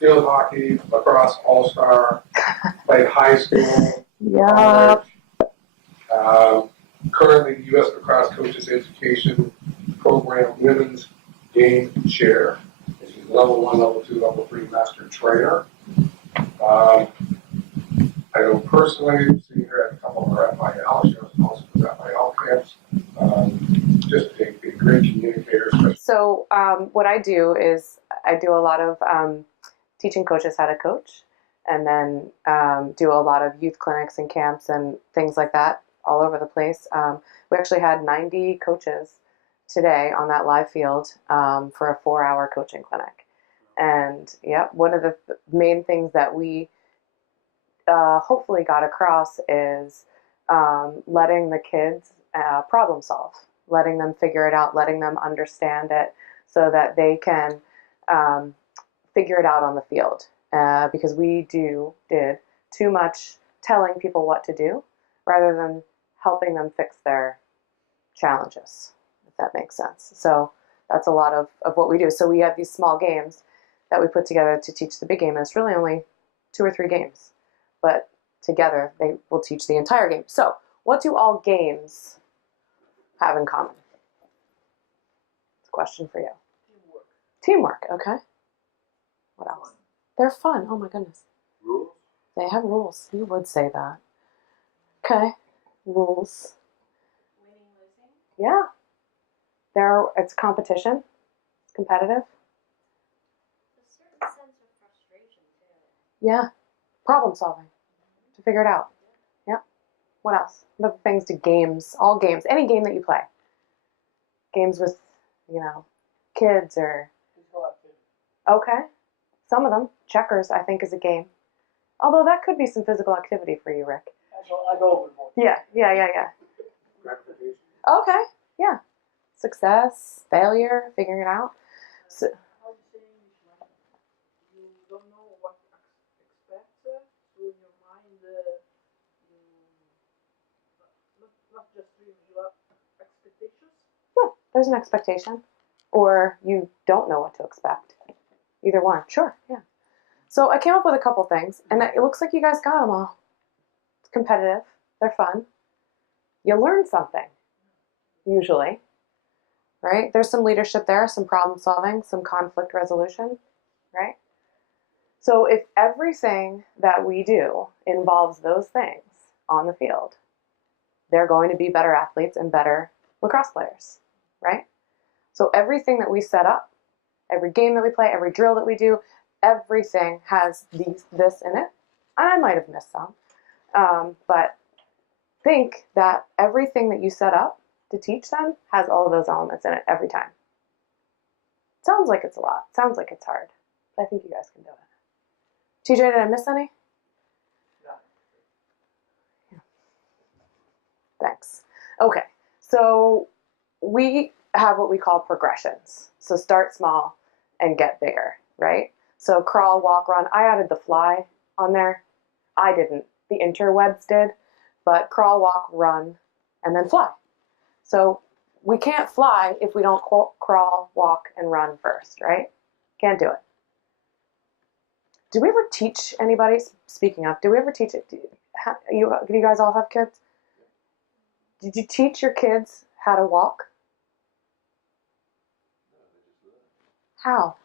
field hockey, lacrosse all-star, played high school, Yeah. Currently the U.S. Lacrosse Coaches Education Program Women's Game Chair. She's level 1, level 2, level 3 master trainer. I know personally, seeing her at a couple of our FIL, she was also at FIL camps. Just a great communicator. So what I do is I do a lot of teaching coaches how to coach, and then do a lot of youth clinics and camps and things like that all over the place. We actually had 90 coaches today on that live field for a 4-hour coaching clinic. And yeah, one of the main things that we hopefully got across is letting the kids problem solve, letting them figure it out, letting them understand it so that they can figure it out on the field. Because we did too much telling people what to do rather than helping them fix their challenges, if that makes sense. So that's a lot of what we do. So we have these small games that we put together to teach the big game, and it's really only 2 or 3 games. But together, they will teach the entire game. So what do all games have in common? It's a question for you. Teamwork, okay. What else? They're fun. Oh my goodness. Rules? They have rules. You would say that. Okay. Rules. Winning, losing? Yeah. It's competition. It's competitive. A certain sense of frustration, too. Yeah. Problem solving. To figure it out. Yeah. What else? What other things do games, all games, any game that you play. Games with, kids or... Okay. Some of them. Checkers, I think, is a game. Although that could be some physical activity for you, Rick. I go overboard. Yeah. Gratification. Okay. Yeah. Success, failure, figuring it out. So, How do you say English? You don't know what to expect, so in your mind, not just dream, you have expectations. yeah, there's an expectation. Or you don't know what to expect. Either one. Sure, yeah. So I came up with a couple things, and it looks like you guys got them all. It's competitive. They're fun. You learn something, usually, right? There's some leadership there, some problem solving, some conflict resolution, right? So if everything that we do involves those things on the field, they're going to be better athletes and better lacrosse players, right? So everything that we set up, every game that we play, every drill that we do, everything has this in it. And I might have missed some. But think that everything that you set up to teach them has all of those elements in it every time. Sounds like it's a lot. Sounds like it's hard. But I think you guys can do it. TJ, did I miss any? Yeah. Thanks. Okay. So we have what we call progressions. So start small and get bigger, right? So crawl, walk, run. I added the fly on there. I didn't. The interwebs did. But crawl, walk, run, and then fly. So we can't fly if we don't crawl, walk, and run first, right? Can't do it. Do we ever teach anybody, speaking of, do we ever teach it? Do you guys all have kids? Did you teach your kids how to walk? How?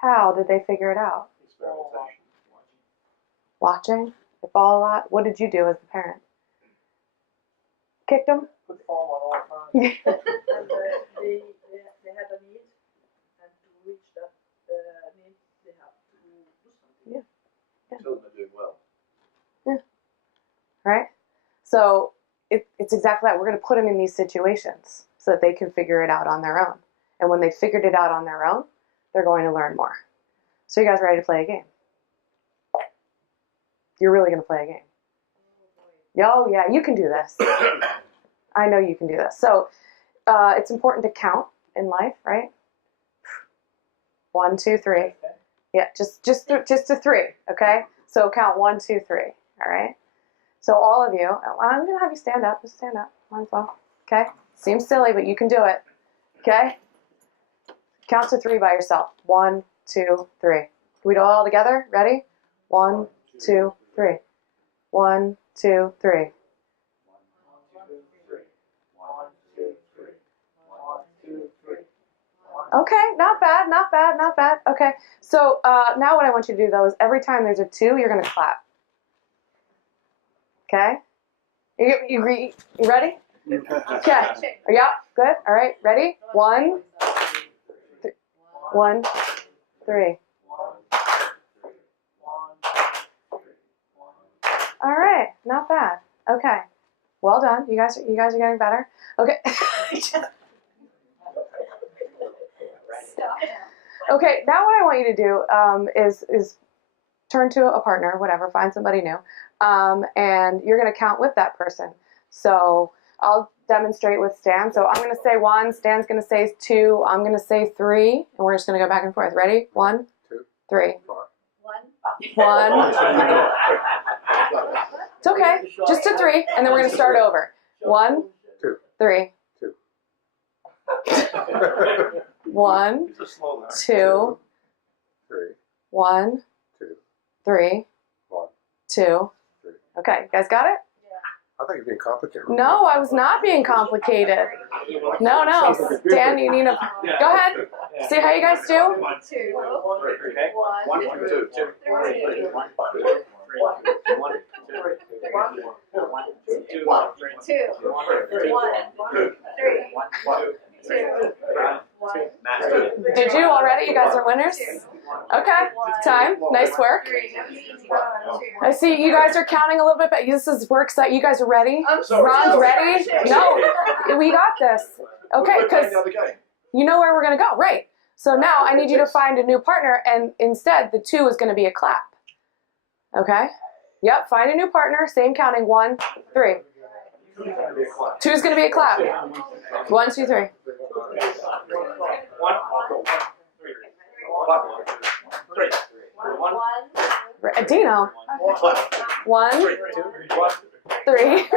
How did they figure it out? Experimentation. Watching? They fall a lot? What did you do as the parent? Kicked them? Put form on all times. And they had a need, and to reach that need, they have to do something. Children are doing well. Right? So it's exactly that. We're going to put them in these situations so that they can figure it out on their own. And when they figured it out on their own, they're going to learn more. So you guys ready to play a game? You're really going to play a game. Oh, yeah, you can do this. I know you can do this. So it's important to count in life, right? 1, 2, 3. Yeah, just to 3, okay? So count 1, 2, 3, all right? So all of you, I'm going to have you stand up. Just stand up. Might as well. Okay? Seems silly, but you can do it. Okay? Count to 3 by yourself. 1, 2, 3. Can we do it all together? Ready? 1, 2, 3. 1, 2, 3. Okay, not bad, not bad, not bad. Okay, so now what I want you to do though is every time there's a 2, you're gonna clap. Okay? You ready? Okay. Yeah, good. All right, ready? 1, 1, 3. All right, not bad. Okay, well done. You guys are getting better. Okay. Okay, now what I want you to do is turn to a partner, whatever, find somebody new, and you're going to count with that person. So I'll demonstrate with Stan. So I'm going to say 1, Stan's going to say 2, I'm going to say 3, and we're just going to go back and forth. Ready? 1, 2, 3. 1. 1. It's okay. Just to 3, and then we're going to start over. 1, 2, 3. 2. 1, 2, 3, 1, 2, 3, 1, 2. 3. Okay, you guys got it? I think you're being complicated. No, I was not being complicated. No, Stan, you need to go ahead. See how you guys do? 2. 1. 1, 2, 2. 1. Did you already? You guys are winners? Okay, time. Nice work. I see you guys are counting a little bit, but this is works that you guys are ready. Ron's ready? No, we got this. Okay, because you know where we're going to go, right? So now I need you to find a new partner, and instead the 2 is going to be a clap. Okay? Yep, find a new partner, same counting. 1, 3. 2 is going to be a clap. 1, 2, 3. 1. Dino. 1, 3.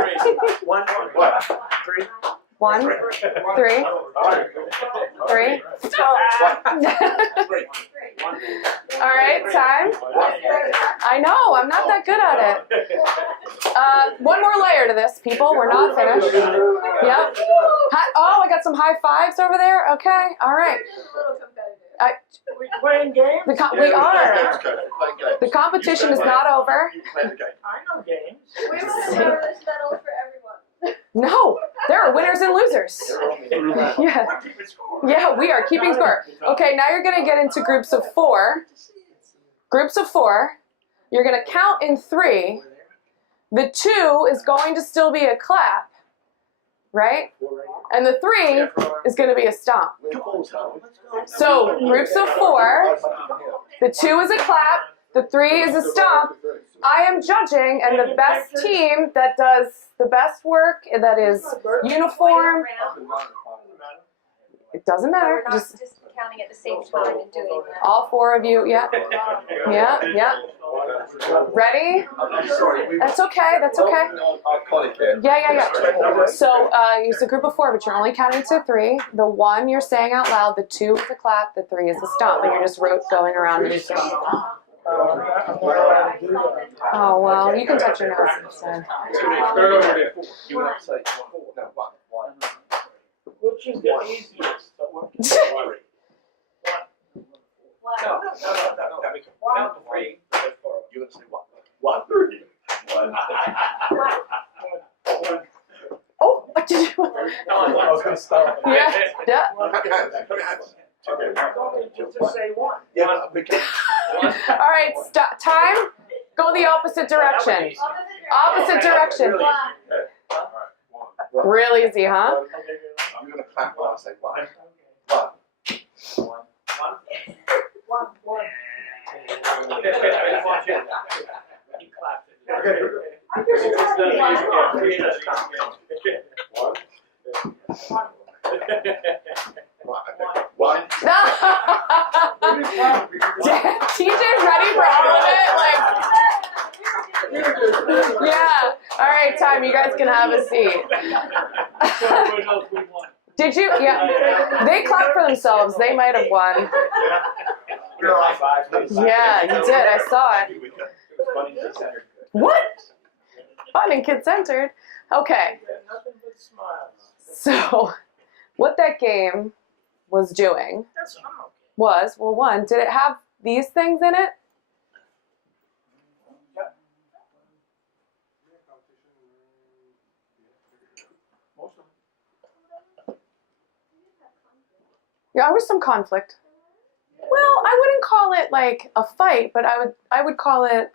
1, 3. 3. All right, time. I know, I'm not that good at it. One more layer to this, people. We're not finished. Yep. Oh, I got some high fives over there. Okay, all right. We playing games? We are. The competition is not over. I know games. We want to have this medal for everyone. No, there are winners and losers. Yeah. Yeah, we are keeping score. Okay, now you're going to get into groups of 4. Groups of 4. You're going to count in 3. The 2 is going to still be a clap, right? And the 3 is going to be a stomp. So groups of 4. The 2 is a clap. The 3 is a stomp. I am judging, and the best team that does the best work, that is uniform. It doesn't matter. We're not just counting at the same time and doing that. All 4 of you, yeah. Yeah, yeah. Ready? That's okay, that's okay. Yeah. So it's a group of 4, but you're only counting to 3. The 1 you're saying out loud, the 2 is a clap, the 3 is a stomp, and you're just going around in a circle. Oh, well, you can touch your nose instead. Which is the easiest? One. Count to 3. You're going to say what? 1. 1. Oh, what did you? I was going to start. Yeah. Clap your hands. Clap your hands. Just say 1. Yeah, but we can. All right, stop. Time. Go the opposite direction. Opposite direction. Real easy, huh? I'm going to clap when I say 1. 1. One. TJ's ready for all of it. Yeah. All right, time. You guys can have a seat. Did you? Yeah. They clapped for themselves. They might have won. Girl high five, please. Yeah, you did. I saw it. It was funny, kid-centered. What? Fun and kid-centered. Okay. Nothing but smiles. So, what that game was doing That's, I'm okay. was, well, one, did it have these things in it? Most of them. Yeah, there was some conflict. Well, I wouldn't call it like a fight, but I would call it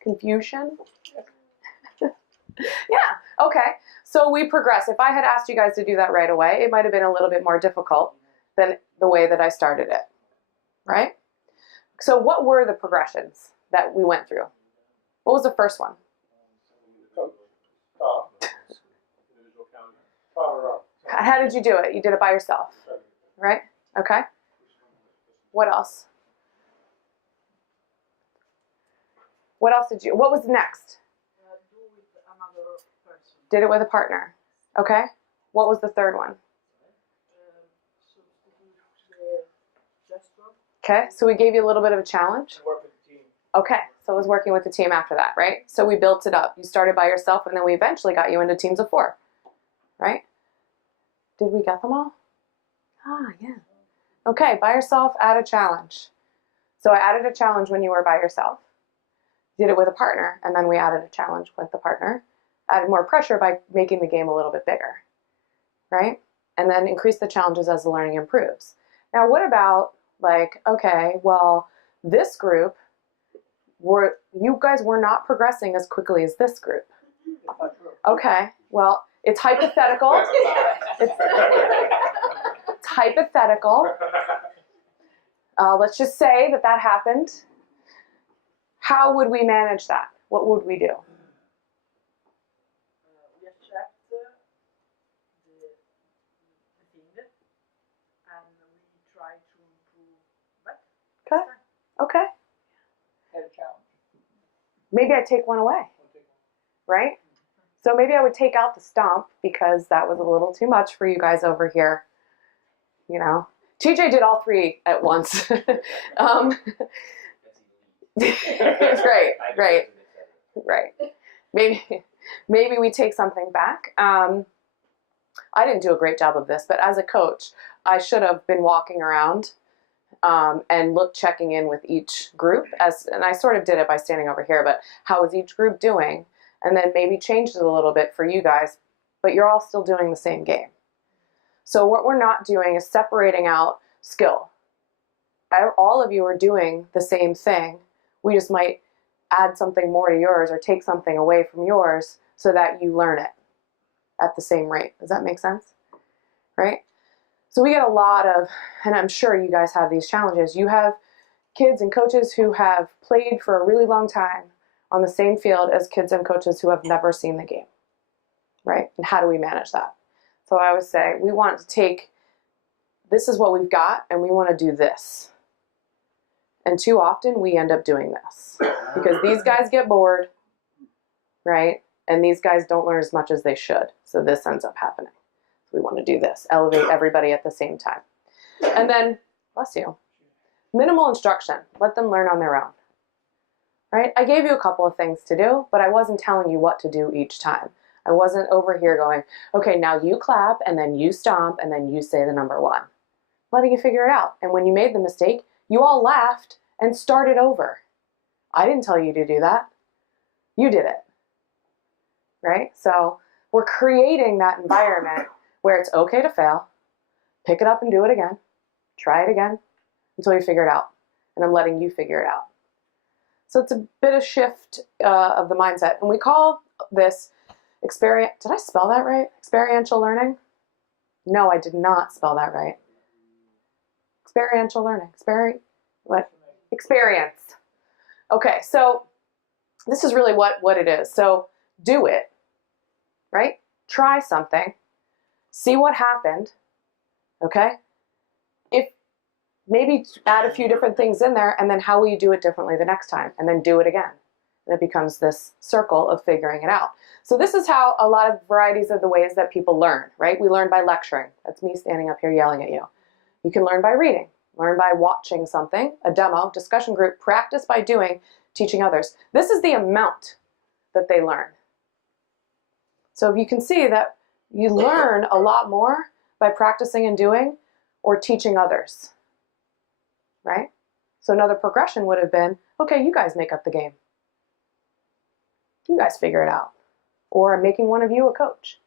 confusion. Yeah, okay. So we progress. If I had asked you guys to do that right away, it might have been a little bit more difficult than the way that I started it, right? So what were the progressions that we went through? What was the first one? How did you do it? You did it by yourself, right? Okay. What else? What else did you, what was next? Do with another person. Did it with a partner. Okay. What was the third one? Substitute the gesture. Okay. So we gave you a little bit of a challenge. To work with the team. Okay. So it was working with the team after that, right? So we built it up. You started by yourself and then we eventually got you into teams of 4, right? Did we get them all? Ah, yeah. Okay. By yourself, add a challenge. So I added a challenge when you were by yourself. Did it with a partner, and then we added a challenge with the partner. Added more pressure by making the game a little bit bigger, right? And then increase the challenges as the learning improves. Now, what about like, okay, well, this group, you guys were not progressing as quickly as this group. Okay, well, it's hypothetical. It's hypothetical. Let's just say that that happened. How would we manage that? What would we do? We have checked the thing and we try to improve that. Okay. Okay. Had a challenge. Maybe I take one away, right? So maybe I would take out the stomp because that was a little too much for you guys over here. You know, TJ did all 3 at once. Right. Maybe we take something back. I didn't do a great job of this, but as a coach, I should have been walking around and checking in with each group and I sort of did it by standing over here, but how was each group doing? And then maybe changed it a little bit for you guys, but you're all still doing the same game. So what we're not doing is separating out skill. All of you are doing the same thing. We just might add something more to yours or take something away from yours so that you learn it at the same rate. Does that make sense? Right? So we get a lot of, and I'm sure you guys have these challenges. You have kids and coaches who have played for a really long time on the same field as kids and coaches who have never seen the game. Right? And how do we manage that? So I always say, we want to take, this is what we've got, and we want to do this. And too often we end up doing this because these guys get bored, right? And these guys don't learn as much as they should. So this ends up happening. We want to do this, elevate everybody at the same time. And then, bless you, minimal instruction. Let them learn on their own, right? I gave you a couple of things to do, but I wasn't telling you what to do each time. I wasn't over here going, okay, now you clap and then you stomp and then you say the number 1. Letting you figure it out. And when you made the mistake, you all laughed and started over. I didn't tell you to do that. You did it, right? So we're creating that environment where it's okay to fail, pick it up and do it again, try it again until you figure it out. And I'm letting you figure it out. So it's a bit of shift of the mindset. And we call this did I spell that right? Experiential learning? No, I did not spell that right. Experiential learning. Experience. Okay, so this is really what it is. So do it, right? Try something. See what happened, okay? If maybe add a few different things in there, and then how will you do it differently the next time? And then do it again. And it becomes this circle of figuring it out. So this is how a lot of varieties of the ways that people learn, right? We learn by lecturing. That's me standing up here yelling at you. You can learn by reading. Learn by watching something, a demo, discussion group, practice by doing, teaching others. This is the amount that they learn. So if you can see that you learn a lot more by practicing and doing or teaching others, right? So another progression would have been, okay, you guys make up the game. You guys figure it out. Or making one of you a coach,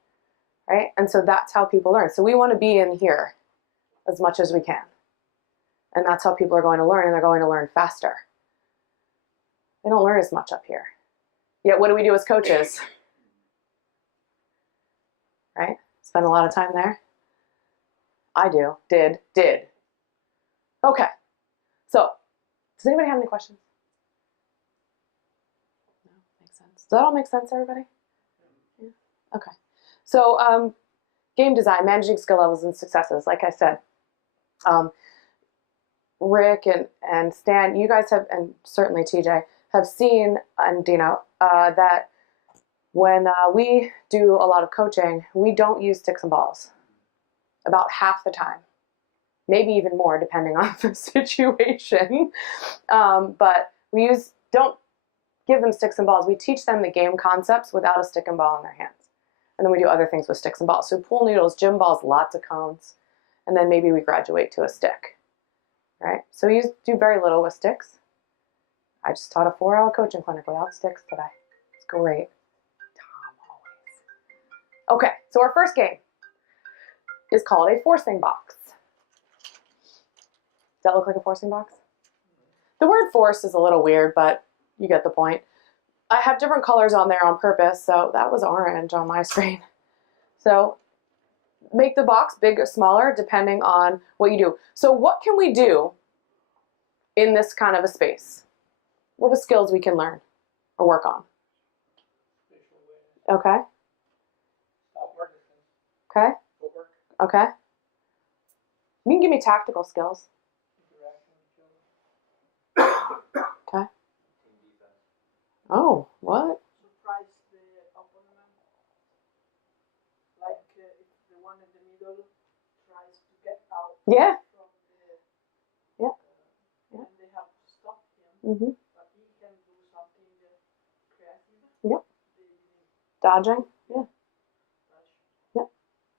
right? And so that's how people learn. So we want to be in here as much as we can. And that's how people are going to learn, and they're going to learn faster. They don't learn as much up here. Yet what do we do as coaches? Right? Spend a lot of time there. I do. Did. Okay. So, does anybody have any questions? No? Makes sense. Does that all make sense, everybody? Yeah? Okay. So, game design, managing skill levels and successes. Like I said, Rick and Stan, you guys have, and certainly TJ, have seen, and Dino, that when we do a lot of coaching, we don't use sticks and balls. About half the time. Maybe even more, depending on the situation. But we don't give them sticks and balls. We teach them the game concepts without a stick and ball in their hands. And then we do other things with sticks and balls. So pool noodles, gym balls, lots of cones. And then maybe we graduate to a stick. Right? So we do very little with sticks. I just taught a 4-hour coaching clinic without sticks today. It's great. Tom always. Okay, so our first game is called a forcing box. Does that look like a forcing box? The word force is a little weird, but you get the point. I have different colors on there on purpose, so that was orange on my screen. So make the box big or smaller depending on what you do. So what can we do in this kind of a space? What are skills we can learn or work on? Okay. Okay. Okay. You can give me tactical skills. Okay. Oh, what? Surprise the opponent. Like if the one in the middle tries to get out Yeah. from the Yeah. Yeah. and they have to stop him. Mm-hmm. But he can do something creative. Yep. The Dodging. Yeah. touch. Yep.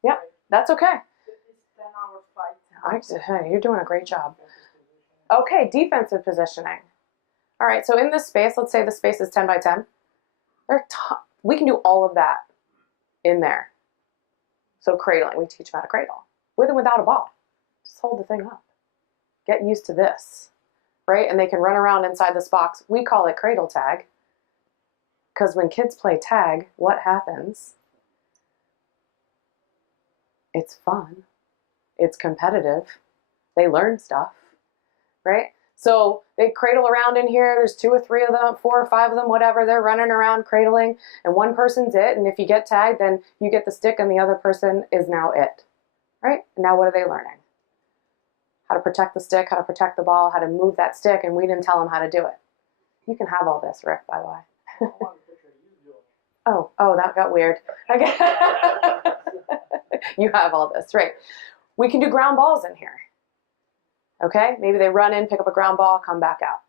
Yep. That's okay. It's 10-hour fight. Hey, you're doing a great job. Okay, defensive positioning. All right, so in this space, let's say the space is 10 by 10. We can do all of that in there. So cradling, we teach them how to cradle. With and without a ball. Just hold the thing up. Get used to this, right? And they can run around inside this box. We call it cradle tag. Because when kids play tag, what happens? It's fun. It's competitive. They learn stuff, right? So they cradle around in here. There's 2 or 3 of them, 4 or 5 of them, whatever. They're running around cradling, and one person's it. And if you get tagged, then you get the stick, and the other person is now it, right? And now what are they learning? How to protect the stick, how to protect the ball, how to move that stick, and we didn't tell them how to do it. You can have all this, Rick, by the way. Oh, that got weird. Okay. You have all this, right? We can do ground balls in here. Okay, maybe they run in, pick up a ground ball, come back out,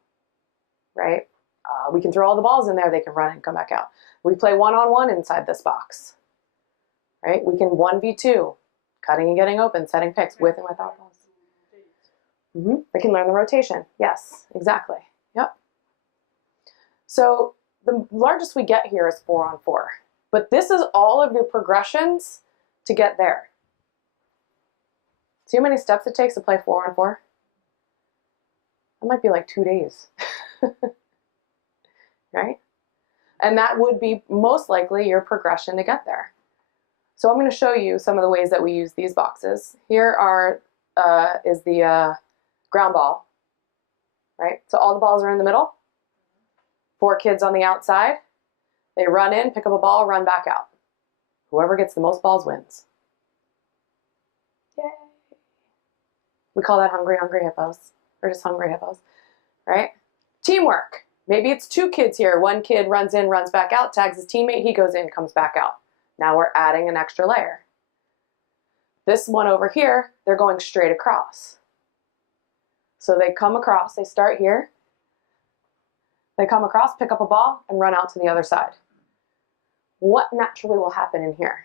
right? We can throw all the balls in there, they can run and come back out. We play one-on-one inside this box, right? We can 1v2, cutting and getting open, setting picks with and without balls. They can learn the rotation. Yes, exactly. Yep. So the largest we get here is 4-on-4, but this is all of your progressions to get there. See how many steps it takes to play 4-on-4? That might be like 2 days, right? And that would be most likely your progression to get there. So I'm going to show you some of the ways that we use these boxes. Here is the ground ball, right? So all the balls are in the middle. 4 kids on the outside. They run in, pick up a ball, run back out. Whoever gets the most balls wins. Yay! We call that hungry hippos. Or just hungry hippos, right? Teamwork. Maybe it's 2 kids here. 1 kid runs in, runs back out, tags his teammate, he goes in, comes back out. Now we're adding an extra layer. This one over here, they're going straight across. So they come across, they start here, they come across, pick up a ball, and run out to the other side. What naturally will happen in here?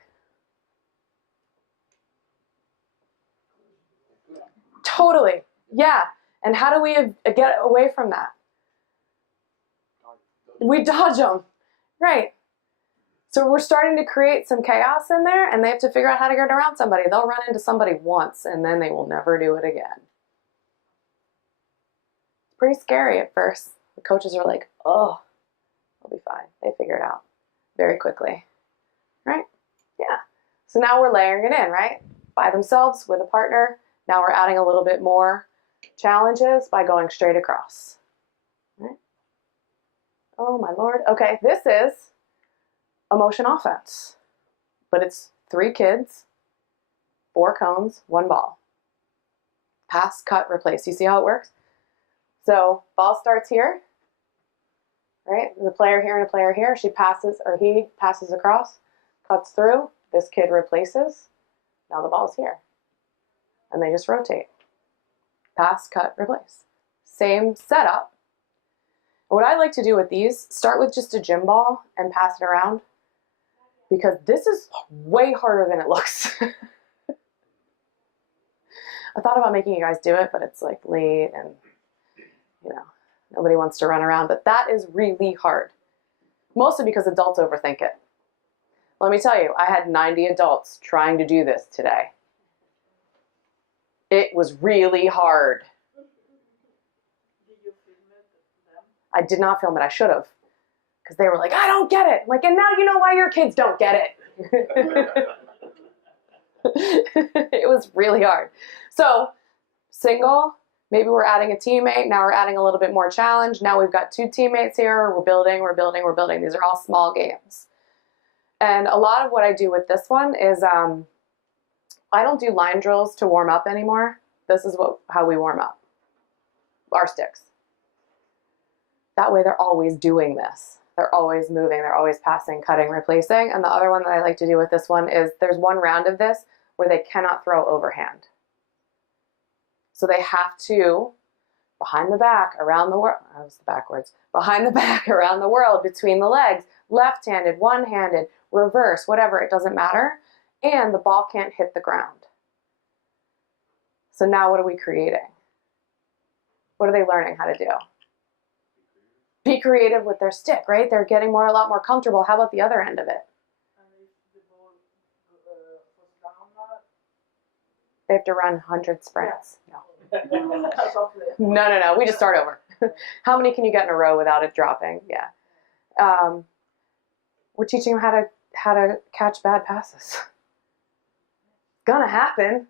Totally, yeah. And how do we get away from that? We dodge them, right. So we're starting to create some chaos in there, and they have to figure out how to get around somebody. They'll run into somebody once, and then they will never do it again. It's pretty scary at first. The coaches are like, oh, they'll be fine. They figure it out very quickly, right? Yeah. So now we're layering it in, right? By themselves, with a partner. Now we're adding a little bit more challenges by going straight across. Right? Oh my Lord. Okay, this is a motion offense, but it's 3 kids, 4 cones, 1 ball. Pass, cut, replace. You see how it works? So ball starts here, right? There's a player here and a player here. She passes, or he passes across, cuts through. This kid replaces. Now the ball's here. And they just rotate. Pass, cut, replace. Same setup. What I like to do with these, start with just a gym ball and pass it around, because this is way harder than it looks. I thought about making you guys do it, but it's like late and, you know, nobody wants to run around. But that is really hard, mostly because adults overthink it. Let me tell you, I had 90 adults trying to do this today. It was really hard. Did you film it them? I did not film it. I should have. Because they were like, I don't get it. I'm like, and now you know why your kids don't get it. It was really hard. So, single, maybe we're adding a teammate. Now we're adding a little bit more challenge. Now we've got 2 teammates here. We're building. These are all small games. And a lot of what I do with this one is I don't do line drills to warm up anymore. This is how we warm up. Our sticks. That way they're always doing this. They're always moving, they're always passing, cutting, replacing. And the other one that I like to do with this one is there's one round of this where they cannot throw overhand. So they have to, behind the back, around the world, that was backwards, behind the back, around the world, between the legs, left-handed, one-handed, reverse, whatever, it doesn't matter. And the ball can't hit the ground. So now what are we creating? What are they learning how to do? Be creative with their stick, right? They're getting a lot more comfortable. How about the other end of it? And if the ball goes down, They have to run 100 sprints. that's okay. No. We just start over. How many can you get in a row without it dropping? Yeah. We're teaching them how to catch bad passes. Gonna happen,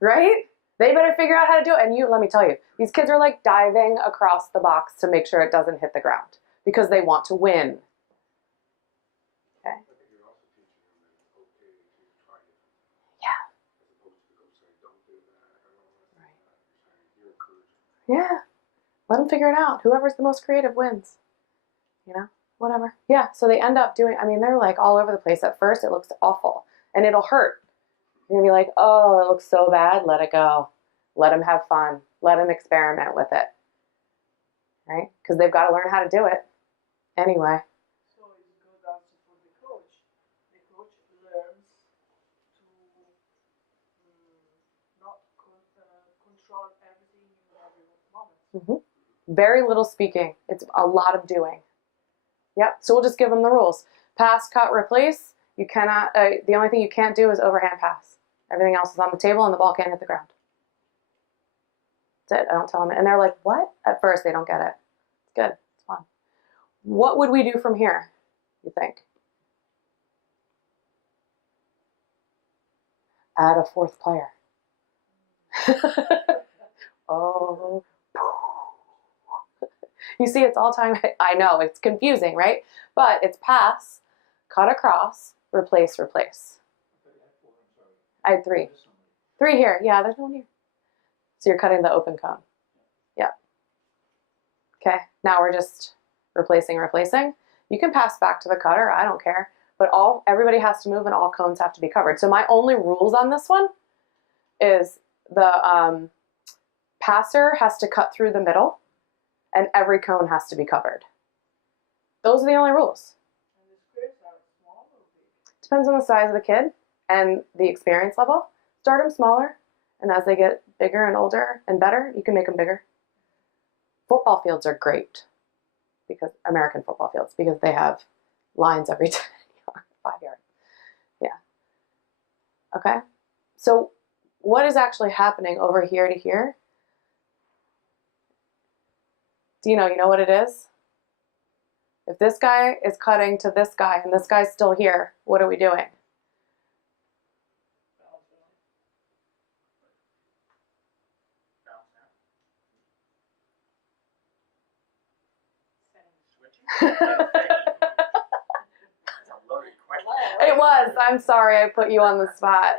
right? They better figure out how to do it. And let me tell you, these kids are like diving across the box to make sure it doesn't hit the ground because they want to win. Okay. I think you're also teaching them that it's okay to try it. Yeah. As opposed to go say, don't do that. I don't want to do Right. that. You're encouraging. Yeah. Let them figure it out. Whoever's the most creative wins. You know, whatever. Yeah. So they end up doing, they're like all over the place. At first, it looks awful and it'll hurt. You're going to be like, oh, it looks so bad. Let it go. Let them have fun. Let them experiment with it. Right? Because they've got to learn how to do it. Anyway. So it's good also for the coach. The coach learns to not control everything in every moment. Very little speaking. It's a lot of doing. Yep. So we'll just give them the rules. Pass, cut, replace. You cannot, the only thing you can't do is overhand pass. Everything else is on the table and the ball can't hit the ground. That's it. I don't tell them. And they're like, what? At first, they don't get it. It's good. It's fun. What would we do from here, you think? Add a 4th player. Oh. You see, it's all time. I know, it's confusing, right? But it's pass, cut across, replace, replace. I had 3. 3 here. Yeah, there's no one here. So you're cutting the open cone. Yep. Okay, now we're just replacing. You can pass back to the cutter, I don't care. But everybody has to move and all cones have to be covered. So my only rules on this one is the passer has to cut through the middle, and every cone has to be covered. Those are the only rules. And the squares are small or big? Depends on the size of the kid and the experience level. Start them smaller, and as they get bigger and older and better, you can make them bigger. Football fields are great, because American football fields, because they have lines every 10 yards, 5 yards. Yeah. Okay. So what is actually happening over here to here? Dino, you know what it is? If this guy is cutting to this guy and this guy's still here, what are we doing? It was. I'm sorry I put you on the spot.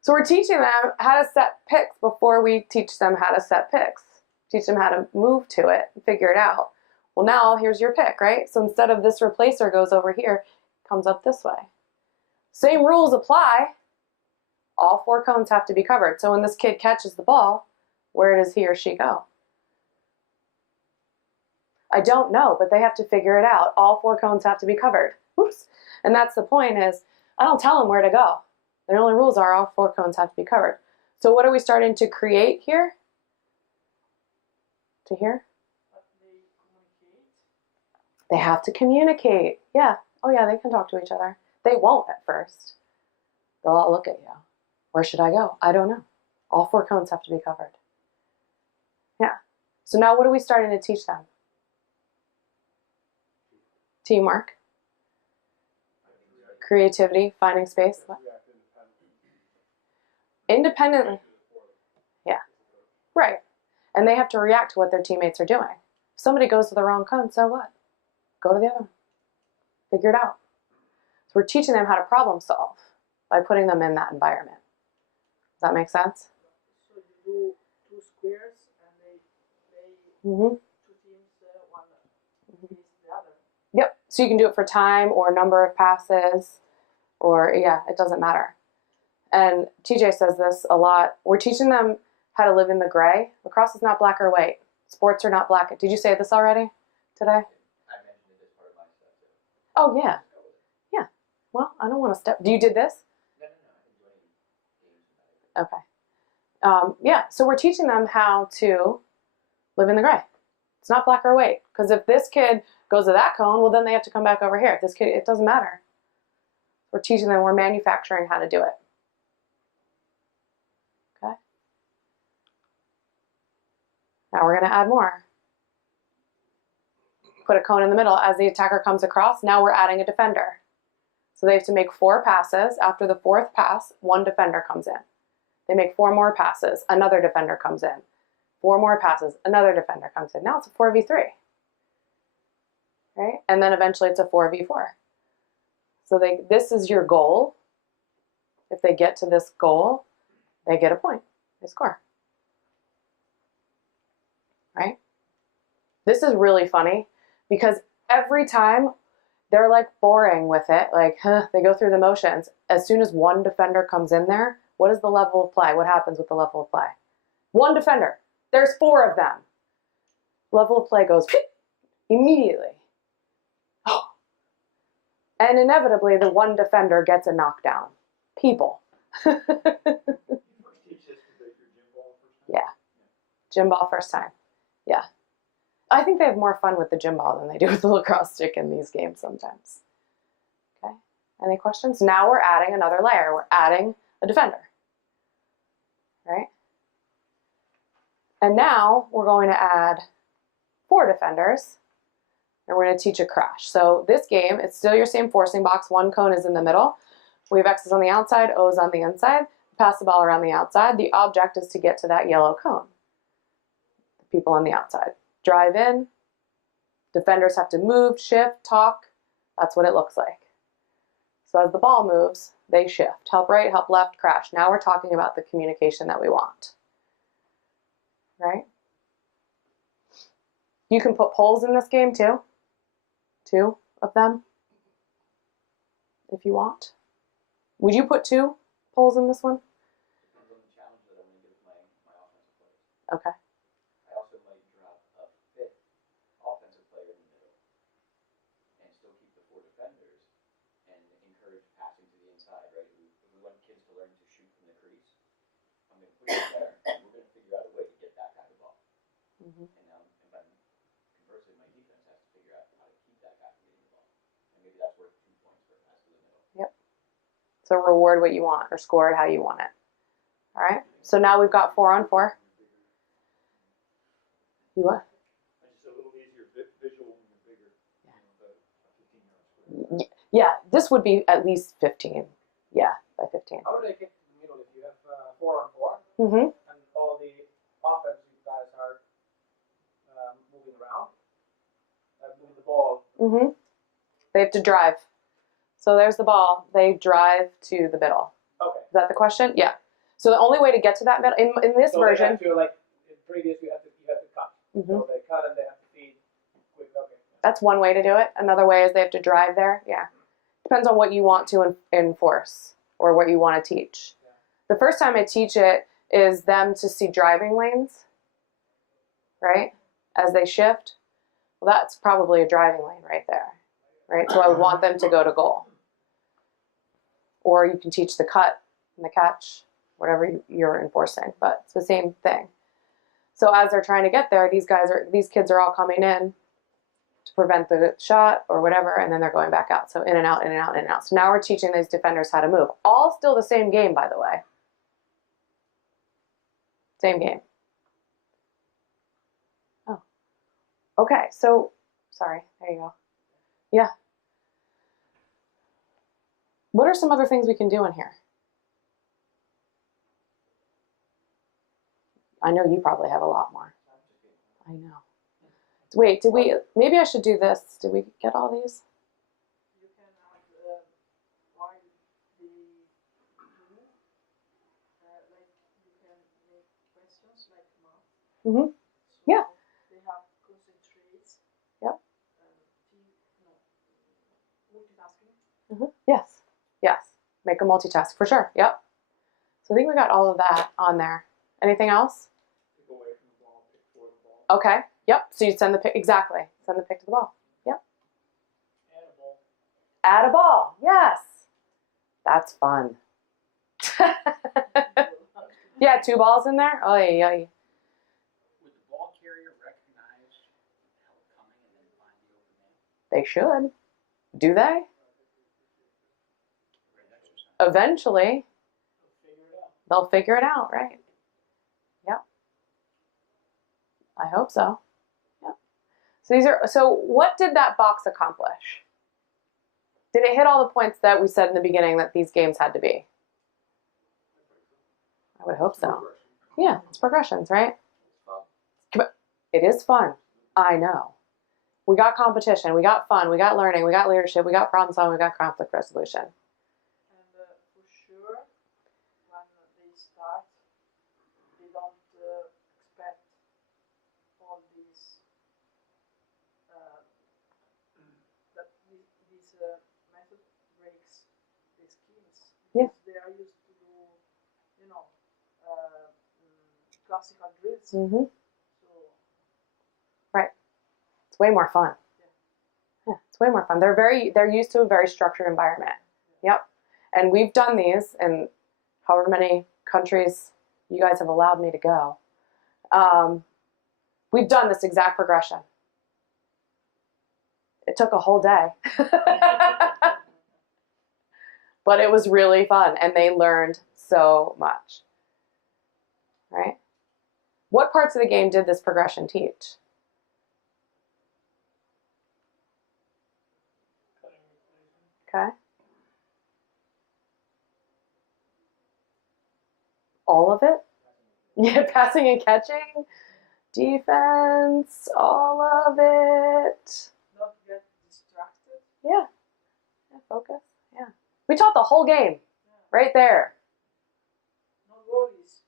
So we're teaching them how to set picks before we teach them how to set picks. Teach them how to move to it and figure it out. Well, now here's your pick, right? So instead of this replacer goes over here, it comes up this way. Same rules apply. All 4 cones have to be covered. So when this kid catches the ball, where does he or she go? I don't know, but they have to figure it out. All 4 cones have to be covered. Oops. And that's the point is, I don't tell them where to go. The only rules are all 4 cones have to be covered. So what are we starting to create here? To here? They have to communicate. Yeah. Oh yeah, they can talk to each other. They won't at first. They'll all look at you. Where should I go? I don't know. All 4 cones have to be covered. Yeah. So now what are we starting to teach them? Teamwork. Creativity, finding space. What? Independently. Yeah. Right. And they have to react to what their teammates are doing. If somebody goes to the wrong cone, so what? Go to the other one. Figure it out. So we're teaching them how to problem solve by putting them in that environment. Does that make sense? So you do 2 squares and they Mm-hmm. 2 teams, one against the other. Yep. So you can do it for time or number of passes or, yeah, it doesn't matter. And TJ says this a lot. We're teaching them how to live in the gray. Lacrosse is not black or white. Sports are not black. Did you say this already today? I mentioned it as part of my stuff too. Oh, yeah. Yeah. Well, I don't want to step. You did this? No, I didn't do any games. Okay. Yeah, so we're teaching them how to live in the gray. It's not black or white. Because if this kid goes to that cone, well, then they have to come back over here. If this kid, it doesn't matter. We're teaching them, we're manufacturing how to do it. Okay. Now we're going to add more. Put a cone in the middle. As the attacker comes across, now we're adding a defender. So they have to make 4 passes. After the 4th pass, 1 defender comes in. They make 4 more passes, another defender comes in. 4 more passes, another defender comes in. Now it's a 4v3. Right? And then eventually it's a 4v4. So this is your goal. If they get to this goal, they get a point. They score. Right? This is really funny because every time they're like boring with it, like, they go through the motions. As soon as 1 defender comes in there, what is the level of play? What happens with the level of play? 1 defender. There's 4 of them. Level of play goes immediately. Oh. And inevitably, the 1 defender gets a knockdown. People. Yeah. Gym ball first time. Yeah. I think they have more fun with the gym ball than they do with the lacrosse stick in these games sometimes. Okay. Any questions? Now we're adding another layer. We're adding a defender. Right? And now we're going to add 4 defenders. And we're going to teach a crash. So this game, it's still your same forcing box. 1 cone is in the middle. We have X's on the outside, O's on the inside. Pass the ball around the outside. The object is to get to that yellow cone. The people on the outside. Drive in. Defenders have to move, shift, talk. That's what it looks like. So as the ball moves, they shift. Help right, help left, crash. Now we're talking about the communication that we want. Right? You can put poles in this game too. 2 of them, if you want. Would you put 2 poles in this one? Depends on the challenge that I'm going to Okay. I also might drop a fifth offensive player in the middle and still keep the four defenders and encourage passing to the inside, right? If we want kids to learn to shoot from the crease, I'm going to put you there, and we're going to figure out a way to get that guy the ball. Mm-hmm. And then conversely, my defense has to figure out how to keep that guy from getting the ball. And maybe that's worth 2 points for a pass to the middle. Yep. So reward what you want or score it how you want it. All right. So now we've got 4-on-4. You what? I just a little easier visual when you're bigger. Yeah. You know, the 15 yards. Yeah, this would be at least 15. Yeah, by 15. How do they get to the middle if you have 4-on-4 Mm-hmm. and all the offensive guys are moving around, moving the ball? Mm-hmm. They have to drive. So there's the ball. They drive to the middle. Okay. Is that the question? Yeah. So the only way to get to that middle in this So version. they have to, like in previous, you have to cut. Mm-hmm. So they cut and they have to feed quick. Okay. That's one way to do it. Another way is they have to drive there. Yeah. Depends on what you want to enforce or what you want to teach. Yeah. The first time I teach it is them to see driving lanes, right? As they shift. Well, that's probably a driving lane right there, right? So I would want them to go to goal. Or you can teach the cut and the catch, whatever you're enforcing, but it's the same thing. So as they're trying to get there, these kids are all coming in to prevent the shot or whatever, and then they're going back out. So in and out, in and out, in and out. So now we're teaching these defenders how to move. All still the same game, by the way. Same game. Oh. Okay, so, sorry, there you go. Yeah. What are some other things we can do in here? I know you probably have a lot more. I know. Wait, maybe I should do this. Did we get all these? You can add while the like you can make questions like math. Mm-hmm. So Yeah. They have concentrates. Yep. Multitasking. Mm-hmm. Yes. Yes. Make a multitask for sure. Yep. So I think we got all of that on there. Anything else? Pick away from the ball, pick for the ball. Okay. Yep. So you'd send the pick, exactly. Send the pick to the ball. Yep. And a ball. Add a ball. Yes. That's fun. Yeah, 2 balls in there? Oh, yeah. Would the ball carrier recognize help coming and then find the open man? They should. Do they? Great exercise. Eventually, Figure it out. they'll figure it out, right? Yep. I hope so. Yep. So what did that box accomplish? Did it hit all the points that we said in the beginning that these games had to be? I would hope so. Yeah, it's progressions, right? It is fun. I know. We got competition, we got fun, we got learning, we got leadership, we got problem solving, we got conflict resolution. And for sure, when they start, they don't expect all these that this method breaks the skills. Yeah. Because they are used to do, classical drills. Mm-hmm. So It's way more fun. Yeah, it's way more fun. They're used to a very structured environment. Yep. And we've done these in however many countries you guys have allowed me to go. We've done this exact progression. It took a whole day. But it was really fun, and they learned so much. Right? What parts of the game did this progression teach? Okay. All of it? Yeah, passing and catching, defense, all of it. not get distracted. Yeah. Yeah, focus. Yeah. We taught the whole game right there. No goalies.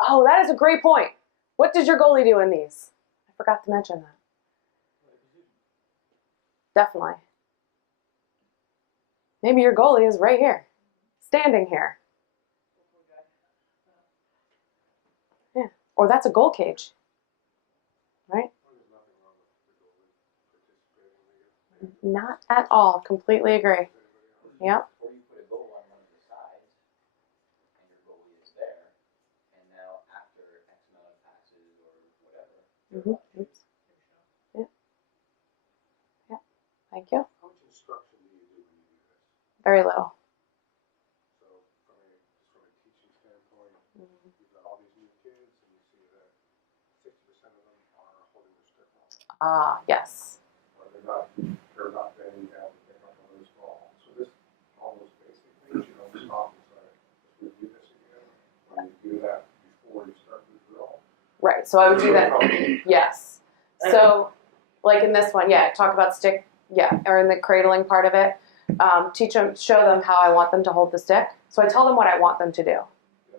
Oh, that is a great point. What did your goalie do in these? I forgot to mention that. Definitely. Maybe your goalie is right here, standing here. Yeah. Or that's a goal cage, right? There's nothing wrong with the goalie participating in it. Not at all. Completely agree. Yep. Or you put a goal on one of the sides, and your goalie is there, and now after X amount of passes or whatever. Oops. Yeah. Yeah. Thank you. How much instruction do you do when you do this? Very little. So from a teaching standpoint, you've got all these new kids and you see that 60% of them are holding their stick wrong. Ah, yes. Or they're not bending down to pick up a loose ball. So this, all those basic things, you don't stop and say, let's review this again. When you do that before you start the drill. Right. So I would do that. Yes. So, like in this one, yeah, talk about stick, yeah, or in the cradling part of it, teach them, show them how I want them to hold the stick. So I tell them what I want them to do.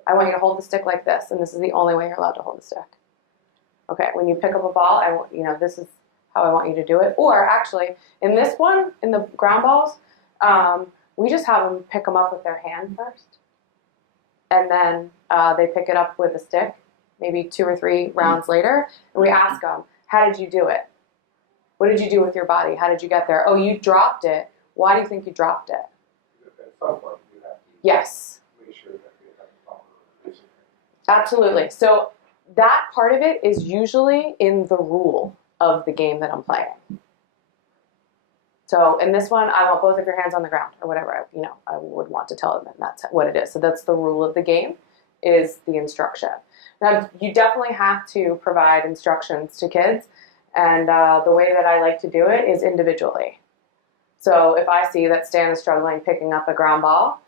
I want you to hold the stick like this, and this is the only way you're allowed to hold the stick. Okay, when you pick up a ball, this is how I want you to do it. Or actually, in this one, in the ground balls, we just have them pick them up with their hand first, and then they pick it up with a stick, maybe 2 or 3 rounds later, and we ask them, how did you do it? What did you do with your body? How did you get there? Oh, you dropped it. Why do you think you dropped it? At some point, you have to Yes. make sure that they have the proper basic things. Absolutely. So that part of it is usually in the rule of the game that I'm playing. So in this one, I want both of your hands on the ground, or whatever I would want to tell them, and that's what it is. So that's the rule of the game, is the instruction. Now, you definitely have to provide instructions to kids, and the way that I like to do it is individually. So if I see that Stan is struggling picking up a ground ball,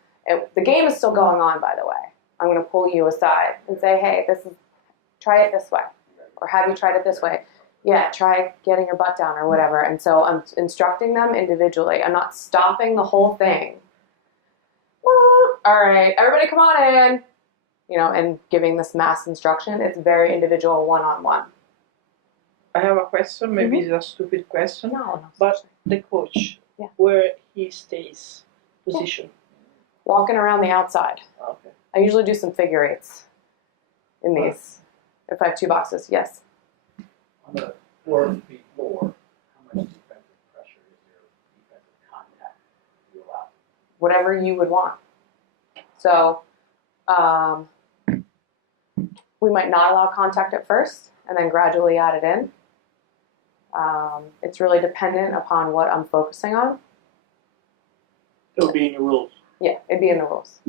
the game is still going on, by the way. I'm going to pull you aside and say, hey, try it this way. Or have you tried it this way? Yeah, try getting your butt down or whatever. And so I'm instructing them individually. I'm not stopping the whole thing. All right, everybody come on in. And giving this mass instruction. It's very individual, one-on-one. I have a question, maybe it's a stupid question, No. but the coach, Yeah. where he stays, position. Walking around the outside. Okay. I usually do some figure eights in these. If I have 2 boxes, yes. On the 4v4, how much defensive pressure is there, defensive contact you allow? Whatever you would want. So we might not allow contact at first and then gradually add it in. It's really dependent upon what I'm focusing on. It'll be in your rules. Yeah, it'd be in the rules.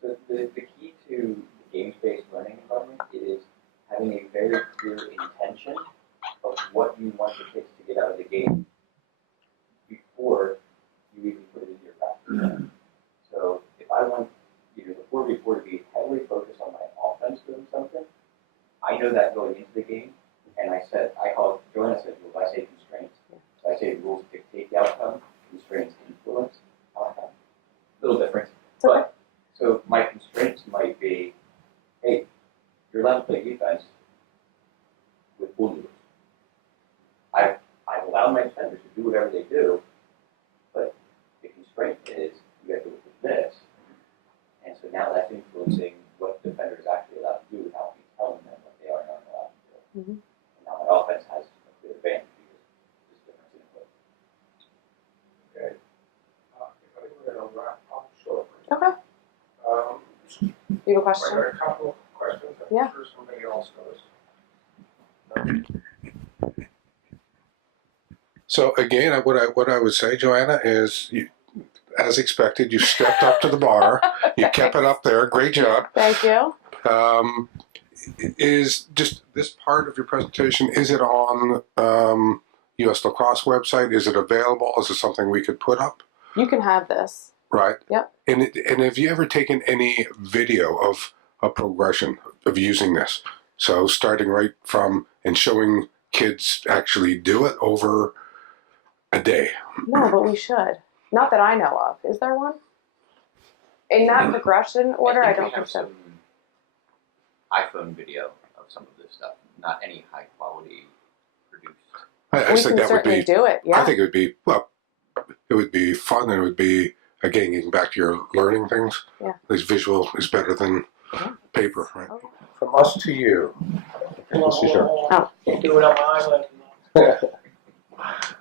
So the key to the games-based learning environment is having a very clear intention of what you want the kids to get out of the game before you even put it into your practice. So if I want the 4v4 to be heavily focused on my offense doing something, I know that going into the game, and Joanna said rules, I say constraints. So I say rules dictate the outcome, constraints influence outcome. A little different. Okay. But so my constraints might be, hey, you're allowed to play defense with pool noodles. I've allowed my defenders to do whatever they do, but the constraint is you have to look at this. And so now that's influencing what defenders actually allowed to do without me telling them what they are not allowed to do. Mm-hmm. And now my offense has a clear advantage because there's difference in input. Okay. I think we're going to wrap up shortly. Okay. You have a I question? got a couple of questions. I'm Yeah. sure somebody else does. So again, what I would say, Joanna, is as expected, you stepped up to the bar. You kept it up there. Great job. Thank you. Is just this part of your presentation, is it on US Lacrosse website? Is it available? Is it something we could put up? You can have this. Right. Yep. And have you ever taken any video of a progression of using this? So starting right from and showing kids actually do it over a day. No, but we should. Not that I know of. Is there one? In that progression order, I don't think so. Some iPhone video of some of this stuff, not any high quality produced. I We just can think that would certainly be. do it. Yeah. I think it would be it would be fun, and it would be again getting back to your learning things. Yeah. At least visual is better than paper, right? Okay. From from us to you. Okay, let's see, sure. Can't do it on my island.